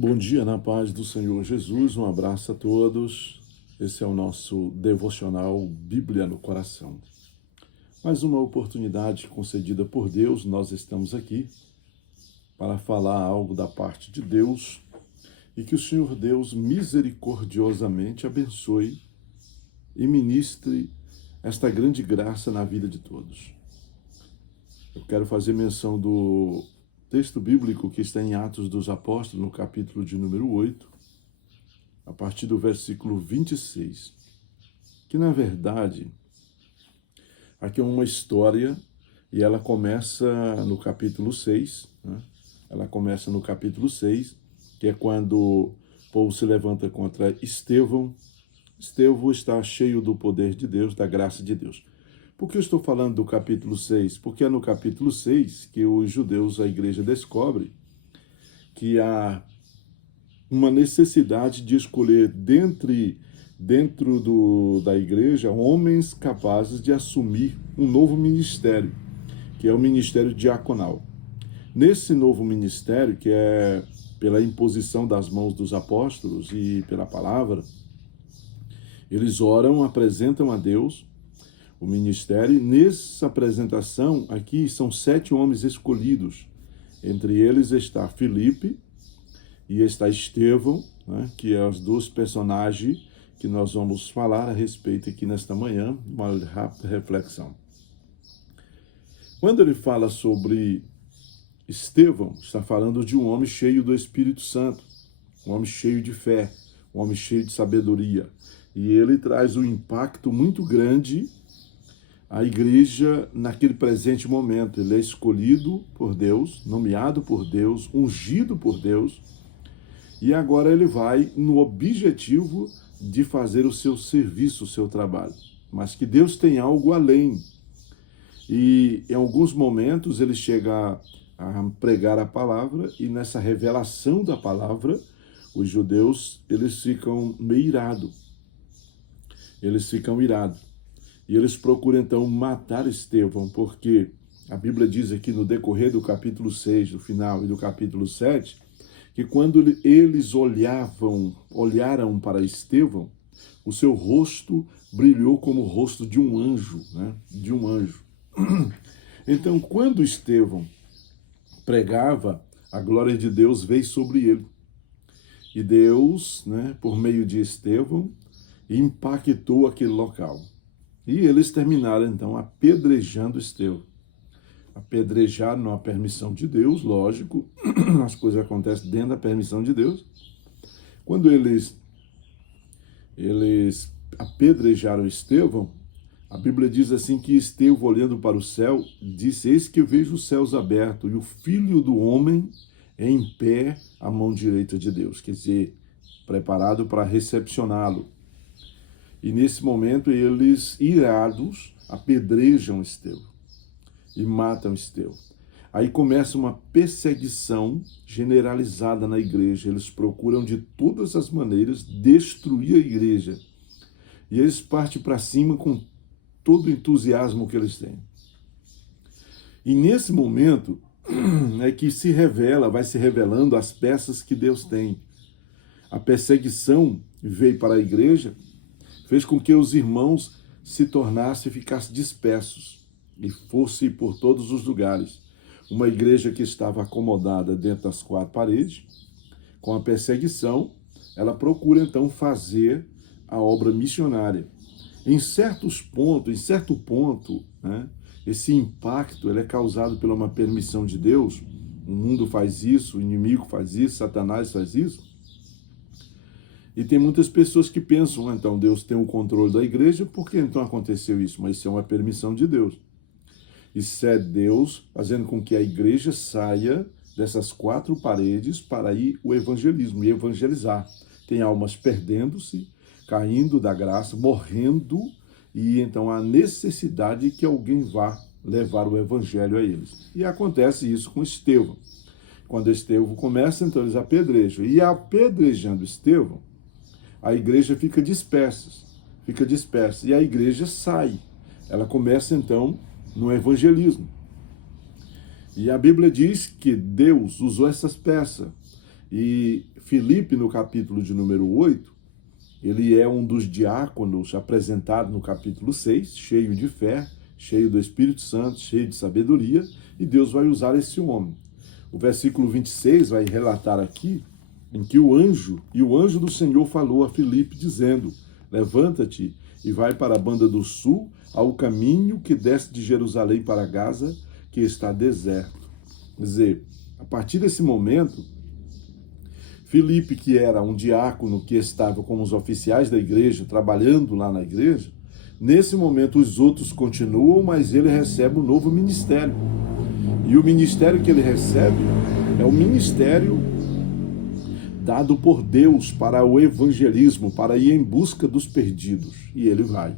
Bom dia, na paz do Senhor Jesus, um abraço a todos. Esse é o nosso devocional Bíblia no Coração. Mais uma oportunidade concedida por Deus, nós estamos aqui para falar algo da parte de Deus e que o Senhor Deus misericordiosamente abençoe e ministre esta grande graça na vida de todos. Eu quero fazer menção do texto bíblico que está em Atos dos Apóstolos, no capítulo de número 8, a partir do versículo 26, que na verdade, aqui é uma história e ela começa no capítulo 6, né? Ela começa no capítulo 6, que é quando o povo se levanta contra Estevão. Estevão está cheio do poder de Deus, da graça de Deus. Por que eu estou falando do capítulo 6? Porque é no capítulo 6 que os judeus, a igreja, descobre que há uma necessidade de escolher dentro da igreja homens capazes de assumir um novo ministério, que é o ministério diaconal. Nesse novo ministério, que é pela imposição das mãos dos apóstolos e pela palavra, eles oram, apresentam a Deus o ministério. Nessa apresentação aqui são 7 homens escolhidos. Entre eles está Filipe e está Estevão, né, que é os dois personagens que nós vamos falar a respeito aqui nesta manhã, uma rápida reflexão. Quando ele fala sobre Estevão, está falando de um homem cheio do Espírito Santo, um homem cheio de fé, um homem cheio de sabedoria. E ele traz um impacto muito grande à igreja naquele presente momento. Ele é escolhido por Deus, nomeado por Deus, ungido por Deus, e agora ele vai no objetivo de fazer o seu serviço, o seu trabalho. Mas que Deus tem algo além. E em alguns momentos ele chega a pregar a palavra, e nessa revelação da palavra, os judeus, eles ficam meio irados. Eles ficam irados. E eles procuram, então, matar Estevão, porque a Bíblia diz aqui no decorrer do capítulo 6, do final, e do capítulo 7, que quando eles olharam para Estevão, o seu rosto brilhou como o rosto de um anjo, né? De um anjo. Então, quando Estevão pregava, a glória de Deus veio sobre ele. E Deus, né, por meio de Estevão, impactou aquele local. E eles terminaram, então, apedrejando Estevão. Apedrejaram na permissão de Deus, lógico, as coisas acontecem dentro da permissão de Deus. Quando eles apedrejaram Estevão, a Bíblia diz assim que Estevão, olhando para o céu, disse: eis que eu vejo os céus abertos e o Filho do Homem em pé à mão direita de Deus. Quer dizer, preparado para recepcioná-lo. E nesse momento eles, irados, apedrejam Estevão e matam Estevão. Aí começa uma perseguição generalizada na igreja. Eles procuram de todas as maneiras destruir a igreja. E eles partem para cima com todo o entusiasmo que eles têm. E nesse momento é que vai se revelando as peças que Deus tem. A perseguição veio para a igreja, fez com que os irmãos se tornassem, ficassem dispersos e fossem por todos os lugares. Uma igreja que estava acomodada dentro das 4 paredes, com a perseguição, ela procura então fazer a obra missionária. Em certo ponto, né, esse impacto ele é causado por uma permissão de Deus. O mundo faz isso, o inimigo faz isso, Satanás faz isso. E tem muitas pessoas que pensam, então Deus tem o controle da igreja, por que então aconteceu isso? Mas isso é uma permissão de Deus. Isso é Deus fazendo com que a igreja saia dessas 4 paredes para ir o evangelismo e evangelizar. Tem almas perdendo-se, caindo da graça, morrendo, e então há necessidade que alguém vá levar o evangelho a eles. E acontece isso com Estevão. Quando Estevão começa, então eles apedrejam. E apedrejando Estevão, a igreja fica dispersa, e a igreja sai. Ela começa, então, no evangelismo. E a Bíblia diz que Deus usou essas peças. E Filipe, no capítulo de número 8, ele é um dos diáconos apresentado no capítulo 6, cheio de fé, cheio do Espírito Santo, cheio de sabedoria, e Deus vai usar esse homem. O versículo 26 vai relatar aqui em que o anjo do Senhor falou a Filipe, dizendo: levanta-te e vai para a banda do sul, ao caminho que desce de Jerusalém para Gaza, que está deserto. Quer dizer, a partir desse momento, Filipe, que era um diácono que estava com os oficiais da igreja, trabalhando lá na igreja, nesse momento os outros continuam, mas ele recebe um novo ministério. E o ministério que ele recebe é o ministério dado por Deus para o evangelismo, para ir em busca dos perdidos. E ele vai.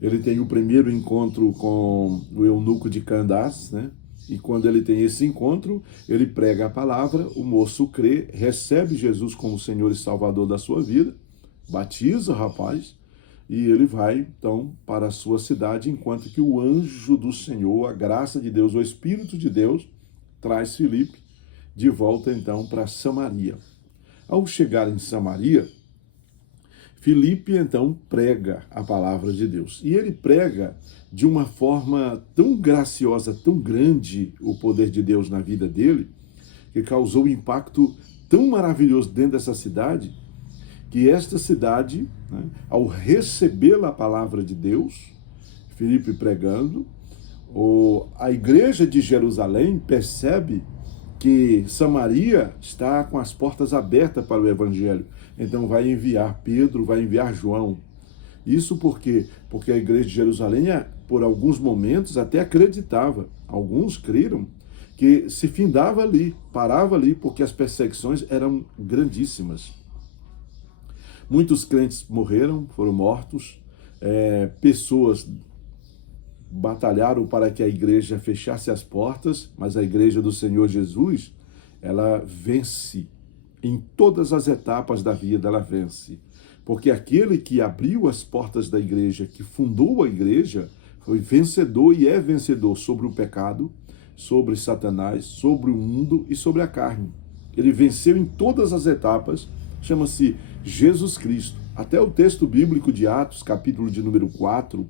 Ele tem o primeiro encontro com o eunuco de Candás, né? E quando ele tem esse encontro, ele prega a palavra, o moço crê, recebe Jesus como Senhor e Salvador da sua vida, batiza o rapaz, e ele vai, então, para a sua cidade, enquanto que o anjo do Senhor, a graça de Deus, o Espírito de Deus, traz Filipe de volta, então, para Samaria. Ao chegar em Samaria, Filipe, então, prega a palavra de Deus. E ele prega de uma forma tão graciosa, tão grande o poder de Deus na vida dele, que causou um impacto tão maravilhoso dentro dessa cidade, que esta cidade, né, ao receber a palavra de Deus, Filipe pregando, a igreja de Jerusalém percebe que Samaria está com as portas abertas para o evangelho. Então vai enviar Pedro, vai enviar João. Isso por quê? Porque a igreja de Jerusalém, por alguns momentos, até acreditava, alguns creram, que se findava ali, parava ali, porque as perseguições eram grandíssimas. Muitos crentes morreram, foram mortos, pessoas batalharam para que a igreja fechasse as portas, mas a igreja do Senhor Jesus, ela vence. Em todas as etapas da vida ela vence. Porque aquele que abriu as portas da igreja, que fundou a igreja, foi vencedor e é vencedor sobre o pecado, sobre Satanás, sobre o mundo e sobre a carne. Ele venceu em todas as etapas, chama-se Jesus Cristo. Até o texto bíblico de Atos, capítulo de número 4,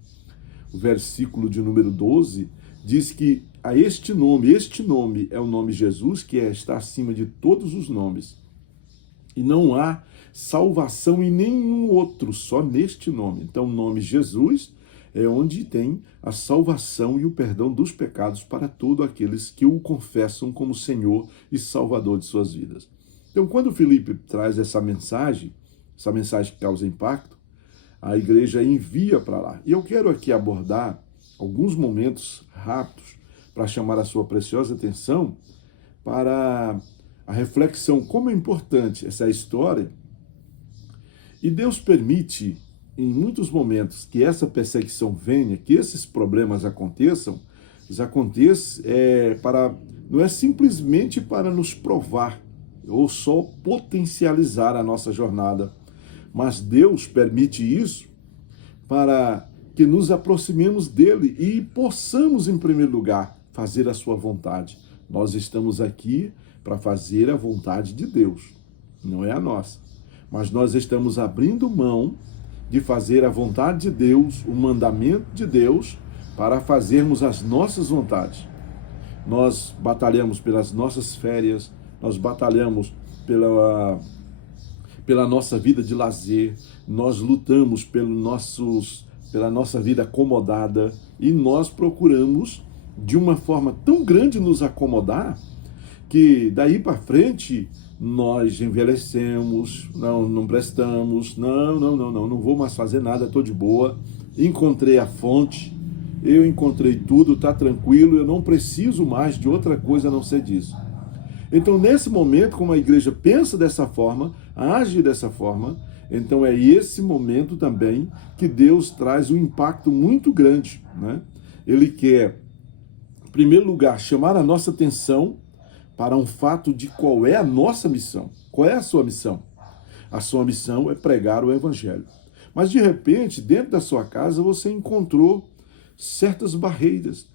o versículo de número 12, diz que a este nome é o nome Jesus, que está acima de todos os nomes. E não há salvação em nenhum outro, só neste nome. Então o nome Jesus é onde tem a salvação e o perdão dos pecados para todos aqueles que o confessam como Senhor e Salvador de suas vidas. Então quando Filipe traz essa mensagem que causa impacto, a igreja envia para lá. E eu quero aqui abordar alguns momentos rápidos para chamar a sua preciosa atenção para a reflexão, como é importante essa história. E Deus permite, em muitos momentos, que essa perseguição venha, que esses problemas aconteçam, não é simplesmente para nos provar ou só potencializar a nossa jornada, mas Deus permite isso para que nos aproximemos dele e possamos, em primeiro lugar, fazer a sua vontade. Nós estamos aqui para fazer a vontade de Deus, não é a nossa. Mas nós estamos abrindo mão de fazer a vontade de Deus, o mandamento de Deus, para fazermos as nossas vontades. Nós batalhamos pelas nossas férias, nós batalhamos pela nossa vida de lazer, nós lutamos pela nossa vida acomodada e nós procuramos, de uma forma tão grande, nos acomodar, que daí para frente nós envelhecemos, não prestamos, não vou mais fazer nada, estou de boa, encontrei a fonte, eu encontrei tudo, está tranquilo, eu não preciso mais de outra coisa a não ser disso. Então, nesse momento, como a igreja pensa dessa forma, age dessa forma, então é esse momento também que Deus traz um impacto muito grande, né? Ele quer, em primeiro lugar, chamar a nossa atenção para um fato de qual é a nossa missão. Qual é a sua missão? A sua missão é pregar o evangelho. Mas, de repente, dentro da sua casa, você encontrou certas barreiras.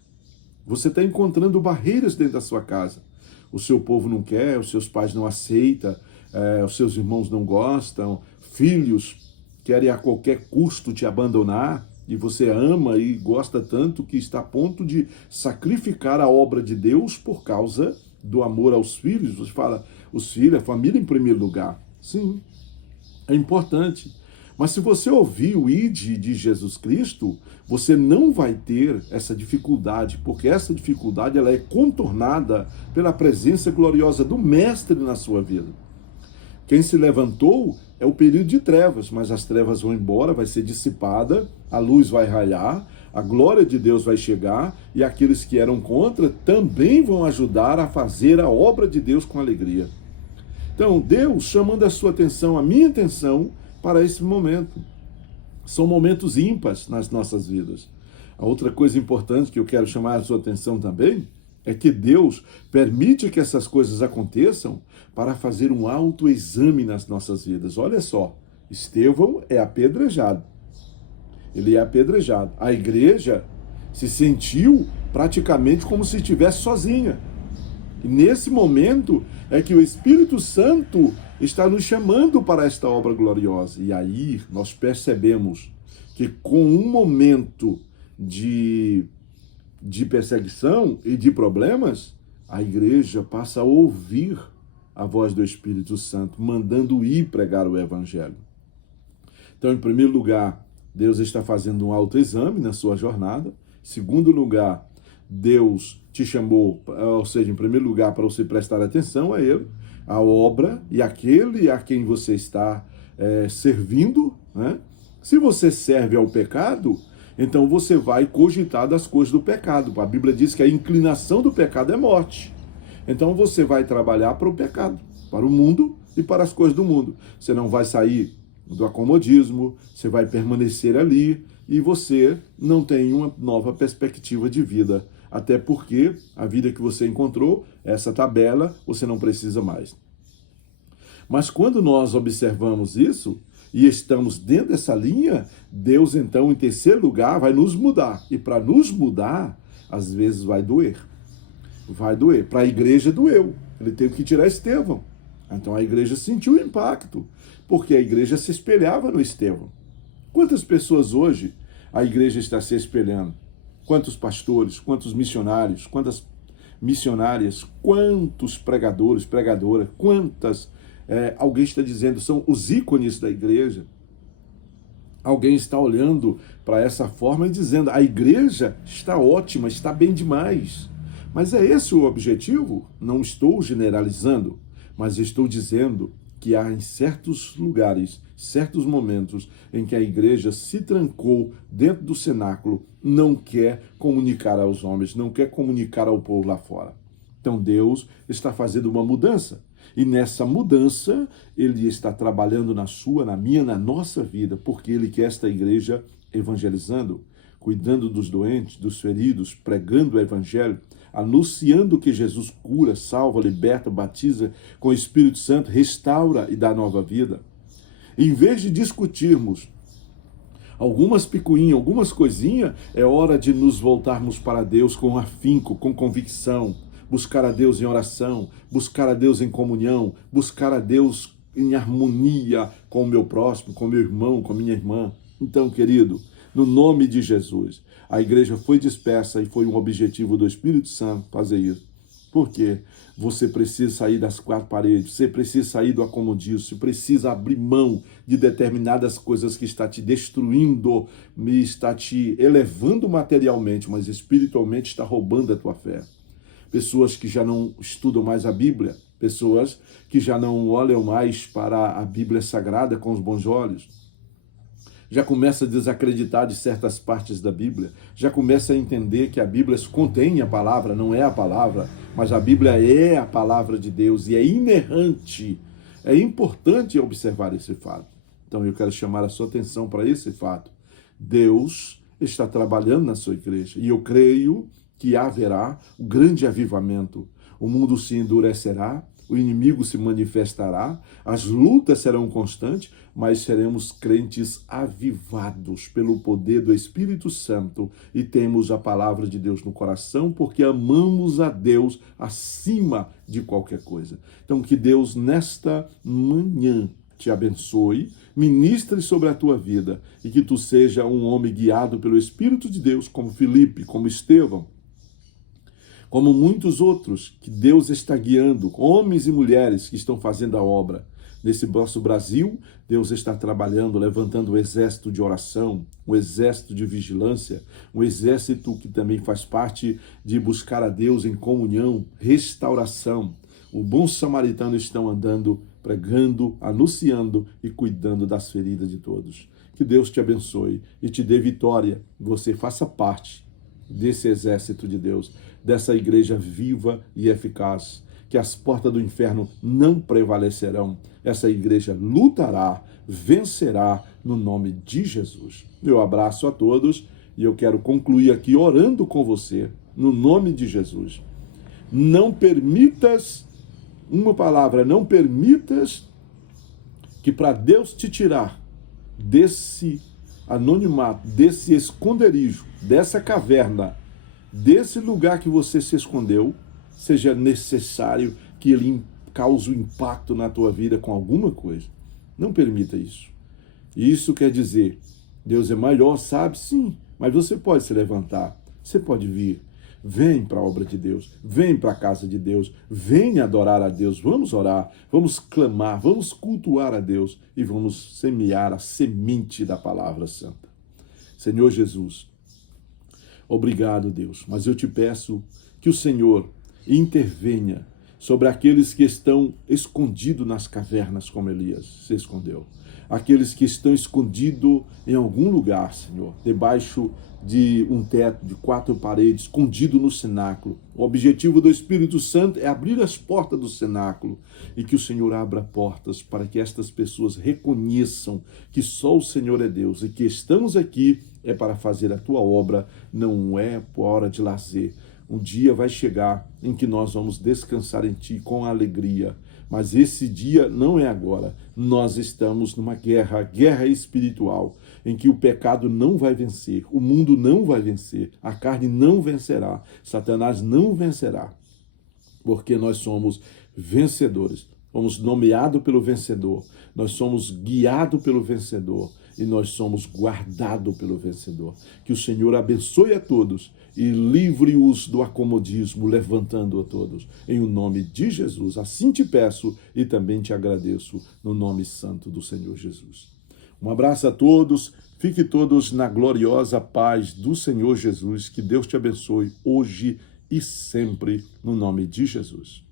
Você está encontrando barreiras dentro da sua casa. o seu povo não quer, os seus pais não aceitam, os seus irmãos não gostam, filhos querem a qualquer custo te abandonar, e você ama e gosta tanto que está a ponto de sacrificar a obra de Deus por causa do amor aos filhos. Você fala, os filhos, a família em primeiro lugar. Sim, é importante. Mas se você ouvir o ID de Jesus Cristo, você não vai ter essa dificuldade, porque essa dificuldade ela é contornada pela presença gloriosa do Mestre na sua vida. Quem se levantou é o período de trevas, mas as trevas vão embora, vai ser dissipada, a luz vai raiar, a glória de Deus vai chegar, e aqueles que eram contra também vão ajudar a fazer a obra de Deus com alegria. Então, Deus chamando a sua atenção, a minha atenção, para esse momento. São momentos ímpares nas nossas vidas. A outra coisa importante que eu quero chamar a sua atenção também é que Deus permite que essas coisas aconteçam para fazer um autoexame nas nossas vidas. Olha só, Estevão é apedrejado. Ele é apedrejado. A igreja se sentiu praticamente como se estivesse sozinha. E nesse momento é que o Espírito Santo está nos chamando para esta obra gloriosa. E aí nós percebemos que com um momento de perseguição e de problemas, a igreja passa a ouvir a voz do Espírito Santo, mandando ir pregar o Evangelho. Então, em primeiro lugar, Deus está fazendo um autoexame na sua jornada. Em segundo lugar, Deus te chamou, ou seja, em primeiro lugar, para você prestar atenção a Ele, a obra e aquele a quem você está servindo, né? Se você serve ao pecado, então você vai cogitar das coisas do pecado. A Bíblia diz que a inclinação do pecado é morte. Então você vai trabalhar para o pecado, para o mundo e para as coisas do mundo. Você não vai sair do acomodismo, você vai permanecer ali e você não tem uma nova perspectiva de vida. Até porque a vida que você encontrou, essa tabela, você não precisa mais. Mas quando nós observamos isso e estamos dentro dessa linha, Deus então, em terceiro lugar, vai nos mudar. E para nos mudar, às vezes vai doer. Vai doer. Para a igreja doeu. Ele teve que tirar Estevão. Então a igreja sentiu o impacto, porque a igreja se espelhava no Estevão. Quantas pessoas hoje a igreja está se espelhando? Quantos pastores, quantos missionários, quantas missionárias, quantos pregadores, pregadoras, quantas, alguém está dizendo, são os ícones da igreja. Alguém está olhando para essa forma e dizendo, a igreja está ótima, está bem demais. Mas é esse o objetivo? Não estou generalizando, mas estou dizendo que há em certos lugares, certos momentos em que a igreja se trancou dentro do cenáculo, não quer comunicar aos homens, não quer comunicar ao povo lá fora. Então Deus está fazendo uma mudança. E nessa mudança, Ele está trabalhando na sua, na minha, na nossa vida, porque Ele quer esta igreja evangelizando, cuidando dos doentes, dos feridos, pregando o evangelho, anunciando que Jesus cura, salva, liberta, batiza com o Espírito Santo, restaura e dá nova vida. Em vez de discutirmos algumas picuinhas, algumas coisinhas, é hora de nos voltarmos para Deus com afinco, com convicção, buscar a Deus em oração, buscar a Deus em comunhão, buscar a Deus em harmonia com o meu próximo, com o meu irmão, com a minha irmã. Então, querido, no nome de Jesus, a igreja foi dispersa e foi um objetivo do Espírito Santo fazer isso. Por quê? Você precisa sair das quatro paredes, você precisa sair do acomodismo, você precisa abrir mão de determinadas coisas que está te destruindo, está te elevando materialmente, mas espiritualmente está roubando a tua fé. Pessoas que já não estudam mais a Bíblia, pessoas que já não olham mais para a Bíblia Sagrada com os bons olhos, já começa a desacreditar de certas partes da Bíblia, já começa a entender que a Bíblia contém a palavra, não é a palavra, mas a Bíblia é a palavra de Deus e é inerrante. É importante observar esse fato. Então eu quero chamar a sua atenção para esse fato. Deus está trabalhando na sua igreja e eu creio que haverá um grande avivamento. O mundo se endurecerá, o inimigo se manifestará, as lutas serão constantes, mas seremos crentes avivados pelo poder do Espírito Santo e temos a palavra de Deus no coração, porque amamos a Deus acima de qualquer coisa. Então, que Deus, nesta manhã, te abençoe, ministre sobre a tua vida e que tu seja um homem guiado pelo Espírito de Deus, como Filipe, como Estevão, como muitos outros que Deus está guiando, homens e mulheres que estão fazendo a obra. Nesse nosso Brasil, Deus está trabalhando, levantando um exército de oração, um exército de vigilância, um exército que também faz parte de buscar a Deus em comunhão, restauração. O bom samaritano estão andando, pregando, anunciando e cuidando das feridas de todos. Que Deus te abençoe e te dê vitória. Você faça parte desse exército de Deus, dessa igreja viva e eficaz, que as portas do inferno não prevalecerão. Essa igreja lutará, vencerá no nome de Jesus. Meu abraço a todos e eu quero concluir aqui orando com você, no nome de Jesus. Não permitas, uma palavra, não permitas que para Deus te tirar desse anonimato, desse esconderijo, dessa caverna, desse lugar que você se escondeu, seja necessário que ele cause um impacto na tua vida com alguma coisa. Não permita isso. Isso quer dizer, Deus é maior, sabe? Sim, mas você pode se levantar, você pode vir. Vem para a obra de Deus, vem para a casa de Deus, vem adorar a Deus, vamos orar, vamos clamar, vamos cultuar a Deus e vamos semear a semente da palavra santa. Senhor Jesus, obrigado, Deus, mas eu te peço que o Senhor intervenha sobre aqueles que estão escondidos nas cavernas, como Elias se escondeu. Aqueles que estão escondidos em algum lugar, Senhor, debaixo de um teto, de 4 paredes, escondido no cenáculo. O objetivo do Espírito Santo é abrir as portas do cenáculo e que o Senhor abra portas para que estas pessoas reconheçam que só o Senhor é Deus e que estamos aqui é para fazer a tua obra, não é por hora de lazer. Um dia vai chegar em que nós vamos descansar em ti com alegria. Mas esse dia não é agora. Nós estamos numa guerra espiritual, em que o pecado não vai vencer, o mundo não vai vencer, a carne não vencerá, Satanás não vencerá, porque nós somos vencedores. Fomos nomeados pelo vencedor, nós somos guiados pelo vencedor e nós somos guardados pelo vencedor. Que o Senhor abençoe a todos e livre-os do acomodismo, levantando a todos. Em o nome de Jesus, assim te peço e também te agradeço no nome santo do Senhor Jesus. Um abraço a todos, fique todos na gloriosa paz do Senhor Jesus. Que Deus te abençoe hoje e sempre no nome de Jesus.